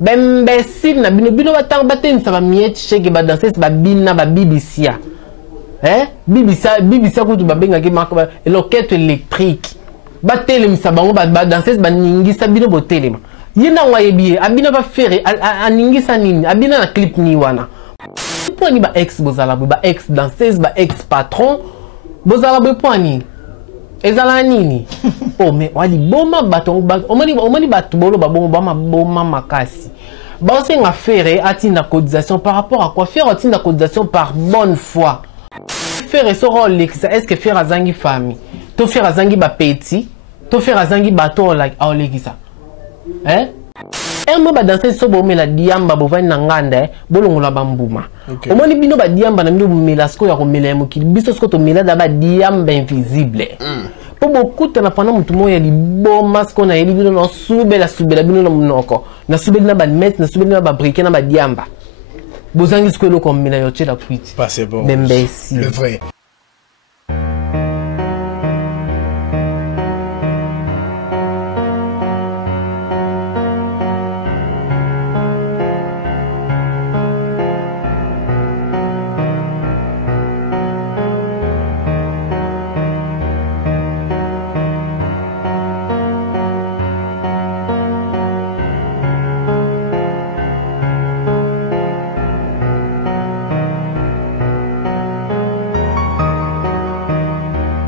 Bembesile na bino bino batang baten ça va miet cheke ba danser ba bina ba bibisia. Bibisia ko tu ba benga ki marque loquette électrique. Ba télé ça bango ba danser ba ningisa bino bo télé. Yena wayebi abina ba faire aningisa nini abina na clip ni wana. Pour ni ba ex bozala ba ex danseuse ba ex patron bozala bo poani. Ezala nini? Oh mais wali boma baton omani batu bolo ba boma makasi. Ba c'est nga faire atinda cotisation par rapport à quoi faire atinda cotisation par bonne foi. Faire ce rôle est-ce que faire azangi famille? To faire azangi ba petit, to faire azangi bato like aolekisa. Mo ba danser so bo mela diamba bo vani nganda bolongola bambuma. Omoni bino ba diamba na bino mela sko ya ko mela mokili biso sko to mela da ba diamba invisible. Po beaucoup na pendant mutu moya li boma sko na yeli bino no subela bino no munoko. Na subela na ba met na subela na ba briquer na ba diamba. Bozangi sko lo ko mela yo tshela kwiti. Pas c'est bon. Le vrai.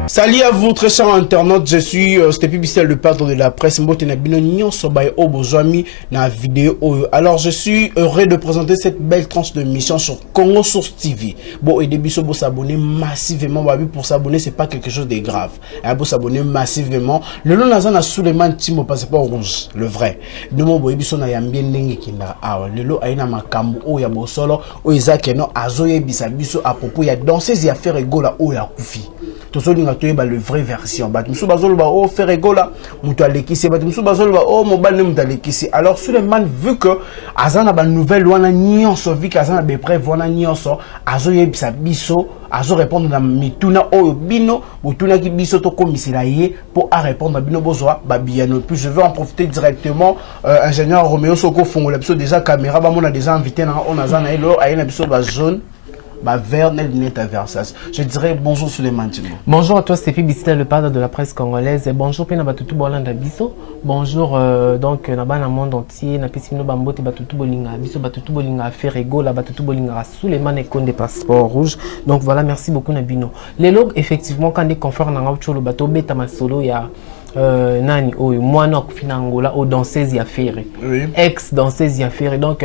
Salut à vous très chers internautes, je suis Stepi Bissel, le padre de la presse. Alors je suis heureux de présenter cette belle tranche de mission sur Congo Source TV. Bon, et début pour s'abonner massivement, pour s'abonner c'est pas quelque chose de grave. Pour s'abonner massivement, le nom Nazana Suleiman Timo passeport rouge, le vrai. De mon boy biso na yambien ndenge kinda awa. Lelo aina makambo o ya bosolo o izakeno azoye bisabiso à propos ya danseuse ya faire egola o ya kufi. Le vrai version batumsu bazoloba oh faire egola mutu alekisi batumsu bazoloba oh mobile mutu alekisi. Alors Suleiman vu que azana ba nouvelle wana nyonso vu que azana be preuve wana nyonso azo yebisa biso azo répondre na mituna oyo bino botuna ki biso to komisila ye pour à répondre bino bozwa ba biano. Puis je vais en profiter directement ingénieur Roméo Soko fongola biso déjà caméra ba mona déjà invité na on azana elo ayena biso ba zone vers je dirais bonjour Suleiman Timo. Bonjour à toi Stepi Bissel, le padre de la presse congolaise. Et bonjour Pena Batutu Bolanda Biso. Bonjour donc dans le monde entier. Na pisino bambote Batutu Bolinga Biso Batutu Bolinga faire egola Batutu Bolinga Suleiman et Konde passeport rouge. Donc voilà, merci beaucoup Nabino. Les logs effectivement quand des confrères na ngaucho le bateau beta masolo ya nani oyo moi na kufina Angola au danseuse ya faire. Oui. Ex danseuse ya faire. Donc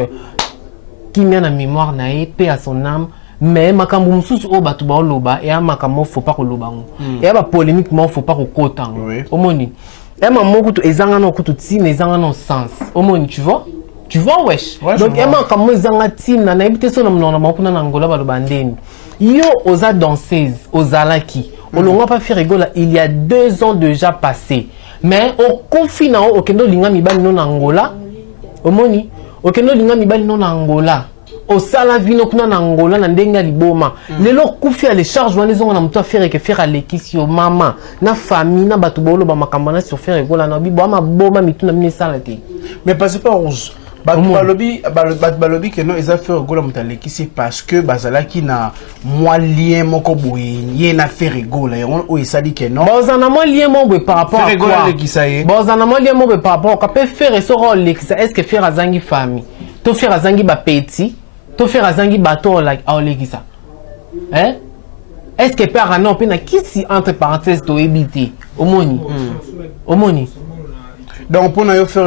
qui m'a na mémoire na paix à son âme. Mais makambo mususu o batu ba loba et makambo faut pas ko lobango et ba polémiquement faut pas ko kotango omoni et makambo to ezanga no kutu ti ezanga no sens omoni tu vois wesh donc et makambo ezanga ti na naibite so na mnona makuna na Angola ba loba ndeni yo oza danseuse ozalaki olonga pas faire rigola il y a 2 ans déjà passé mais au confina o kendo linga mibali no na Angola omoni o kendo linga mibali no na Angola au sala vino kuna na Angola na ndenga liboma lelo kufi les charges wana zonga na mtu affaire que faire alekisi yo mama na famille na batu bolo ba makambana sur faire egola na bibo ama boma mituna mine sala te mais pas pas rouge balobi que non ils a fait egola mutu alekisi parce que bazala ki na moi lien moko boye ye na faire egola o esali que non bazana moi lien moko par rapport à quoi bazana moi lien moko par rapport à peut faire ce rôle est-ce que faire azangi famille to faire azangi ba petit to faire azangi bato like aolekisa est-ce que par an on na kisi entre parenthèses to ebité omoni donc pour na yo faire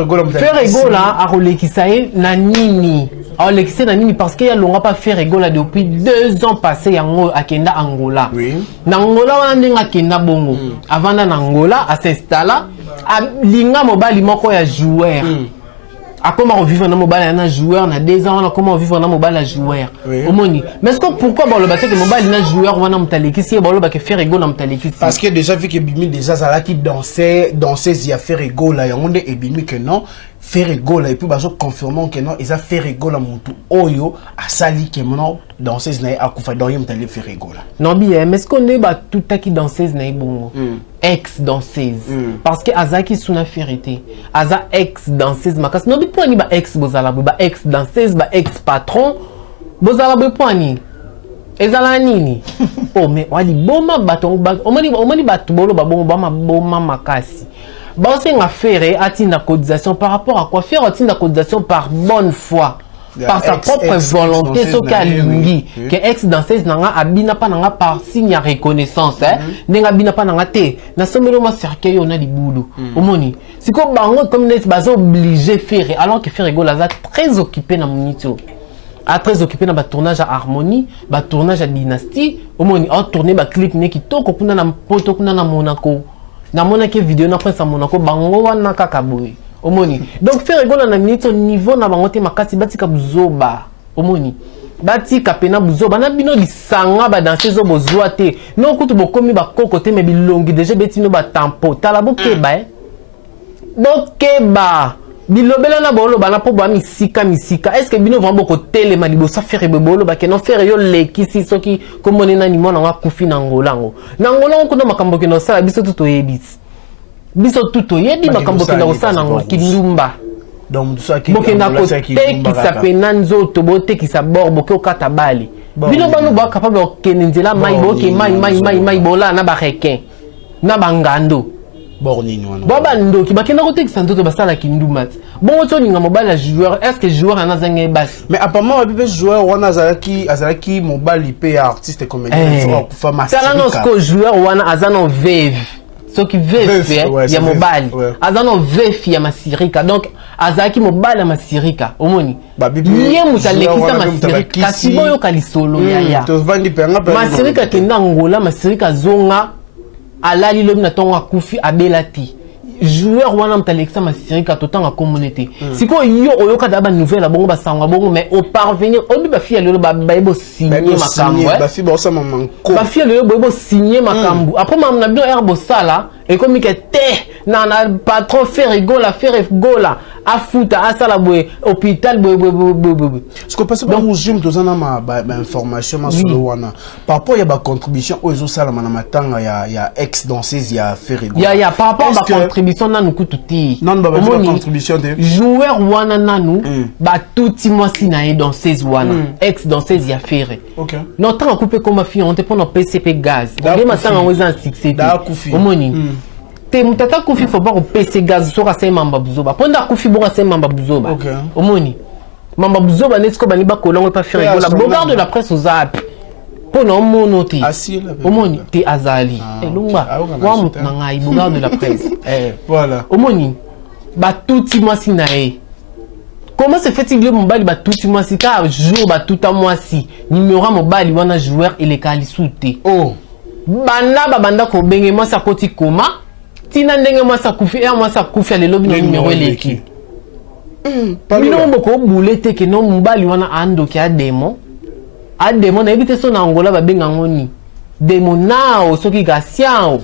egola aolekisa na nini aolekisa na nini parce que ya longa pas faire egola depuis 2 ans passé yango akenda Angola na Angola wana ndenga kenda bongo avant na Angola a s'installa a linga mobali moko ya joueur à comment vivre dans mobile un joueur na 2 ans on comment vivre dans mobile un joueur omoni mais est-ce que pourquoi bon le bateau que mobile un joueur on a mtaleki si bon le bateau faire ego na mtaleki parce que déjà vu que Bimi déjà ça là qui dansait y a faire ego là on est Bimi que non faire rigolo et puis bazo confirmant que non ils a fait rigolo mutu oyo a sali que maintenant danseuse na akufa donc yem tali faire rigolo non bien mais est-ce qu'on est ba tout qui danseuse na bongo ex danseuse parce que azaki suna ferité aza ex danseuse makas non bi point ba ex bozala ba ex danseuse ba ex patron bozala ba point ezala nini oh mais wali boma baton omani batu bolo ba boma makasi. Bon, c'est une affaire à cotisation par rapport à quoi faire une cotisation par bonne foi, par sa propre volonté, ce qu'elle lui que ex danseuse nanga abina pas nanga par signe à reconnaissance, n'enga abina pas nanga te, na somelo ma cercueil on a du boulot, omoni. C'est comme bango comme les baso obligé faire, alors que faire rigolo là très occupé na monito. A très occupé na ba tournage à harmonie, ba tournage à dynastie, omoni en tourner ba clip ne qui toko kuna na poto kuna na Monaco. Na mona ke vidéo na prince Monaco bango wana kaka boy omoni donc faire rigolo na minute au niveau na bango te makasi batika buzoba omoni batika pena buzoba na bino lisanga ba danser zo bozwa te non kutu bokomi ba kokote me bilongi déjà betino ba tempo tala bokeba bokeba bilobela na bolo bana po ba misika est-ce que bino vambo ko telema libosa faire bolo ba ke non faire yo lekisi soki komone na nimona nga kufi na ngolango kuna makambo ke no sala biso tuto yebisi biso tuto yebi makambo ke no sala na kindumba donc tout ça qui bokenda ko teki sa penanzo to bote ki sa bor boke okata bali bino bano ba capable okenenzela mai boke mai bola na ba requin na bangando bornini wana baba ndoki bakenda ko tekisa ndoto basala kindumat bon to ninga mobile joueur est-ce que joueur ana zanga basi mais apparemment bébé joueur wana azalaki mobile IP artiste comédien so kufa masirika tala no sko joueur wana azana veve so ki veve ya mobile azana veve ya masirika donc azaki mobile ya masirika omoni ye mutalekisa masirika kasi boyo kalisolo ya to vandi penga masirika kenda ngola masirika zonga alali lobi na tonga kufi abelati joueur wana mtalekisa masirika totanga communauté siko yo oyoka daba nouvelle bongo basanga bongo mais au parvenir obi ba fille lelo ba bayebo signer makambo ba fille ba sa maman ko ba fille lelo bayebo signer makambo après mam na bien herbo sala et comme que te na patron faire rigola afuta asala boy hôpital boy ce qu'on passe donc zoom tozana ma information ma solo wana par rapport ya ba contribution ozo sala na matanga ya ex danseuse ya faire rigola ya par rapport ba contribution nanu kututi non ba contribution de joueur wana nanu ba touti moi si na danseuse wana ex danseuse ya faire OK non tant couper comme fille on te prend PCP gaz on matanga ozo en succès omoni te mutata kufi faut pas au PC gaz sur asa mamba buzoba ponda kufi bon asa mamba buzoba omoni mamba buzoba nesko bani ba kolongo pa faire la bogard de la presse aux app pour non monoti omoni te azali elunga wa mutna ngai bogard de la presse voilà omoni ba touti moi si nae comment se fait-il que mobile ba touti moi si ka jour ba tout à moi si numéro mobile wana joueur il est kalisouté oh banda ko benge moi sa koti koma tina ndenge mwasa kufi mwasa kufi le lobby no numéro eleki bino mboko boulete ke no mbali wana ando ki ademo na ebite so na Angola ba benga ngoni demo nao soki gasiao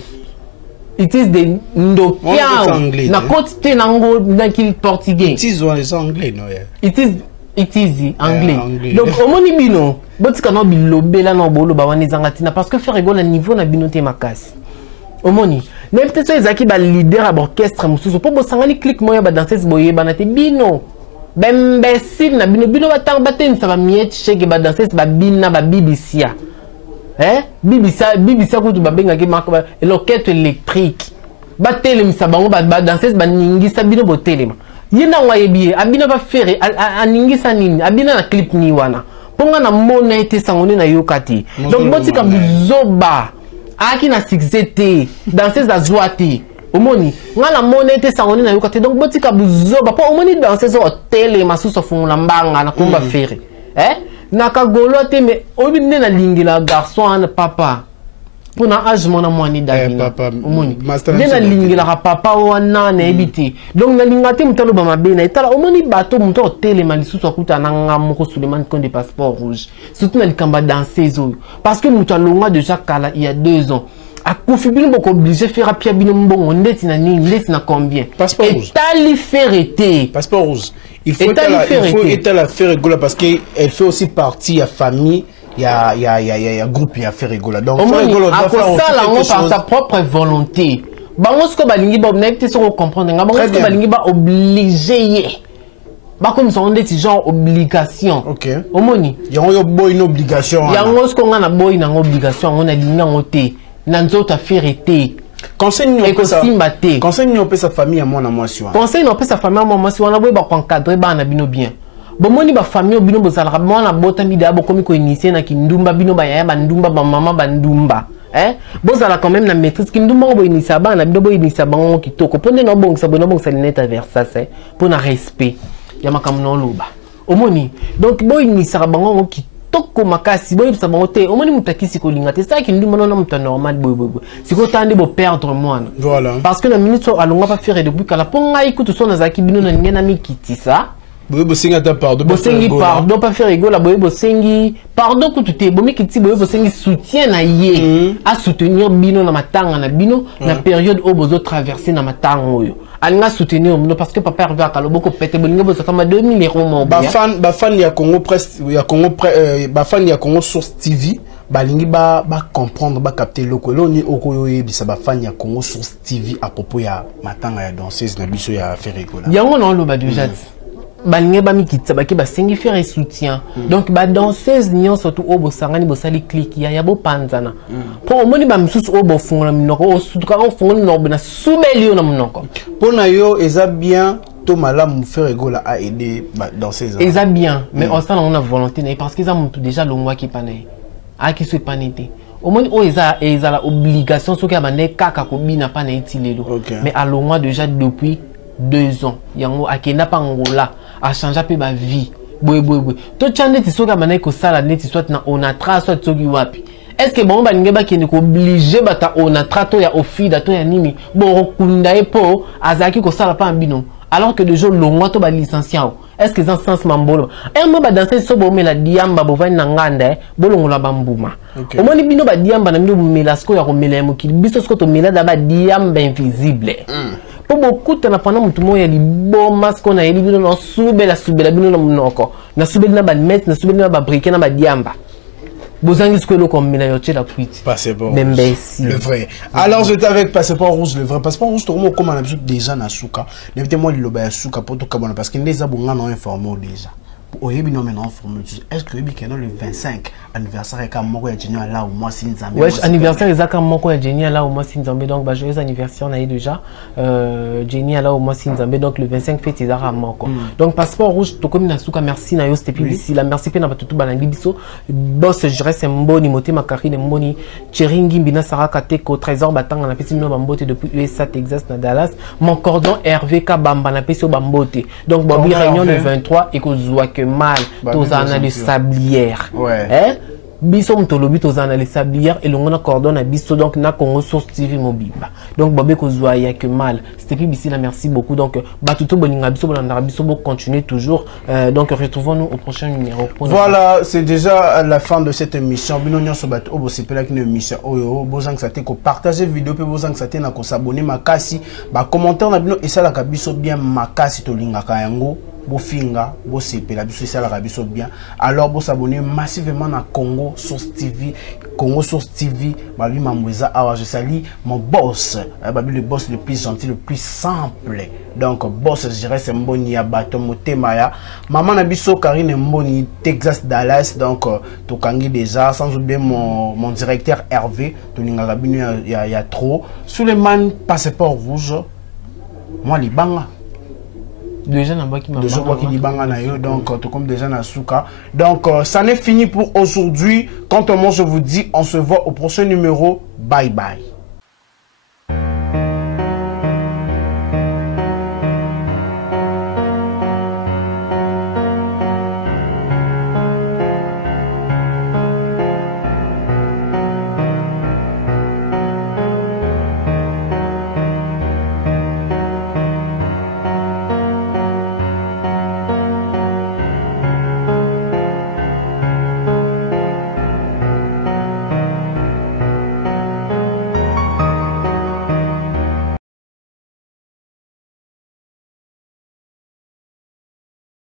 it is the ndokiao na côte te nango na ki portugais it is one is anglais no yeah it is anglais donc omoni bino botika no bilobela no bolo ba wana zangatina parce que faire rigolo na niveau na bino te makasi omoni mais peut-être les aki ba leader à orchestre mususu po bosangani click moya ba danseuse boye banate bino bembesile na bino batanga ça va miette cheke ba danseuse ba bina ba bibisia bibisia kutu ba benga ki marque l'orchestre électrique ba telemisa bango ba danseuse ba ningisa bino botelema yena wayebi abina ba faire aningisa nini abina na clip ni wana ponga na mona ete sangoni na yokati donc botika buzoba aki na succès danseuse azwati omoni ngala monete sangoni na yokate donc botika buzoba po omoni danseuse hotel masuso fungula mbanga na komba fere na kagolo te me obi na lingila garçon papa pona âge mona mwani davina omoni na lingila papa wana na ebiti donc na lingate mutalo ba mabena etala omoni bato muto hotel malisusu akuta na ngamoko Suleiman Konde passeport rouge surtout na likamba danseuse parce que muto alonga déjà kala il y a 2 ans A Kofi bino boko obligé faire apia bino mbongo ndeti na nini ndeti na combien. Passeport rouge. Etali ferreté. Passeport rouge. Il faut la faire rigola parce qu'elle fait aussi partie de la famille. Il y a groupe qui a fait rigola. Donc faire rigola doit faire aussi par sa propre volonté. Bango sko balingi ba obnekte so comprendre nga bango sko balingi ba obligé. Ba comme ça on dit genre obligation. OK. Omoni. Yango boy une obligation. Yango sko nga na boy na obligation on a linga ngote. Na nzota ferreté. Conseil nous peut sa famille à moi na moi sur. Conseil nous peut sa famille à moi sur on a boy ba encadrer ba na bino bien. Bomoni ba famille bino bozala mo na bota bida bo komi ko initier na kindumba bino ba ya ba ndumba ba mama ba ndumba. Bozala quand même na maîtrise kindumba bo initier ba na bino bo initier ba ngo kitoko pone no bongisa bo no bongisa lineta vers ça c'est pour na respect ya makamno no loba. Omoni donc bo initier ba ngo kitoko makasi bo yebisa ba ngote omoni mutakisi ko linga te ça kindumba no na muta normal boy siko tande bo perdre moi. Voilà. Parce que na minute alonga pas faire depuis kala ponga ikutu so na zaki bino na ngena mikitisa. Bosengi pardon. Bosengi pardon pas faire rigoler bosengi pardon que tout est bomi kiti bosengi soutien na ye à soutenir bino na matanga na bino na période où bozo traverser na matanga oyo alinga soutenir bino parce que papa arrivé à Kaloboko pété bolinga bozo kama 2000 € mon ba fan ya Congo presse ya Congo ba fan ya Congo Source TV balingi ba comprendre ba capter lokolo ni okoyo yebisa ba fan ya Congo Source TV à propos ya matanga ya danseuse na biso ya faire rigoler yango non lo ba déjà balinge ba mikitsa ba ki ba sengi faire soutien donc ba danseuse nion surtout obo sangani bo sali click ya bo panzana po omoni ba msusu obo fungola minoko o sutuka o fungola nobe na subeli na minoko pona yo eza bien to malamu faire rigola a aider ba danseuse eza bien mais on sent on a volonté parce qu'ils ont déjà longwa ki panai a ki se panete omoni o eza la obligation soki abande kaka ko bina pa na itilelo mais à longwa déjà depuis 2 ans yango akenda pangola a changé peu ma vie boy to chande ti soka manai ko sala neti soit na onatra soit soki wapi est-ce que bon balinge ba kende ko obligé bata onatra to ya ofida to ya nini bon kunda epo azaki ko sala pa mbino alors que de jour longo to ba licencié est-ce que dans sens mambolo et moi ba danser so bo mela diamba bo vani na nganda bolongo la bambuma omoni bino ba diamba na mino mela sko ya ko mela mokili biso sko to mela da ba diamba invisible. Pour beaucoup de temps, pendant que tout le monde a dit bon masque qu'on a eu, on a soubé la bino na mnoko, na soubé na ba mettre, na soubé na ba briquer na ba diamba. Bozangi ce que l'on comme la yoche la cuite. Passeport rouge. Le vrai. Alors j'étais avec passeport rouge le vrai. Passeport rouge tout le monde comme on a besoin déjà na souka. N'évitez moi le loba souka pour tout kabona parce que les abonga non informé déjà. Oyebi non maintenant informé. Est-ce que oyebi que dans le 25 anniversaire et comme moko ya Jenny là au mois Sinzambe. Ouais, anniversaire exact comme moko ya Jenny là au mois Sinzambe donc bah joyeux anniversaire on a eu déjà Jenny là au mois Sinzambe donc le 25 fête ezara moko. Donc passeport rouge to comme na souka merci na yo c'était ici la merci pe na batutu balangi biso boss je reste mboni moté makarine mboni Cheringi mbina Saraka Teko trésor batanga na pesi no bambote depuis USA Texas na Dallas mon cordon Hervé Kabamba na pesi bambote donc bobi réunion le 23 et ko zoa que mal tozana de sablière hein biso mtolobi tozana les sablières et l'on a cordon à biso donc na Congo Source TV mobimba donc bobé ko zoa ya que mal c'était puis ici là merci beaucoup donc batuto boninga biso bolanda biso bo continuer toujours donc retrouvons-nous au prochain numéro. Voilà, c'est déjà la fin de cette émission bino nyonso bat obo sepela ki émission oyo bozang sa te ko partager vidéo pe bozang sa te na ko s'abonner makasi ba commentaire na bino esala ka biso bien makasi to lingaka yango bofinga bosepela biso esala ka biso bien alors bo s'abonner massivement na Congo Source TV babi mamweza awa je salue mon boss babi le boss le plus gentil le plus simple donc boss je reste mboni ya bato motema ya maman na biso Karine Mboni Texas Dallas donc tokangi déjà sans oublier mon directeur Hervé toninga kabino ya trop Suleiman passeport rouge moi libanga déjà na baki déjà baki libanga na yo donc tout comme déjà na souka donc ça n'est fini pour aujourd'hui. Quant à moi je vous dis on se voit au prochain numéro. Bye bye.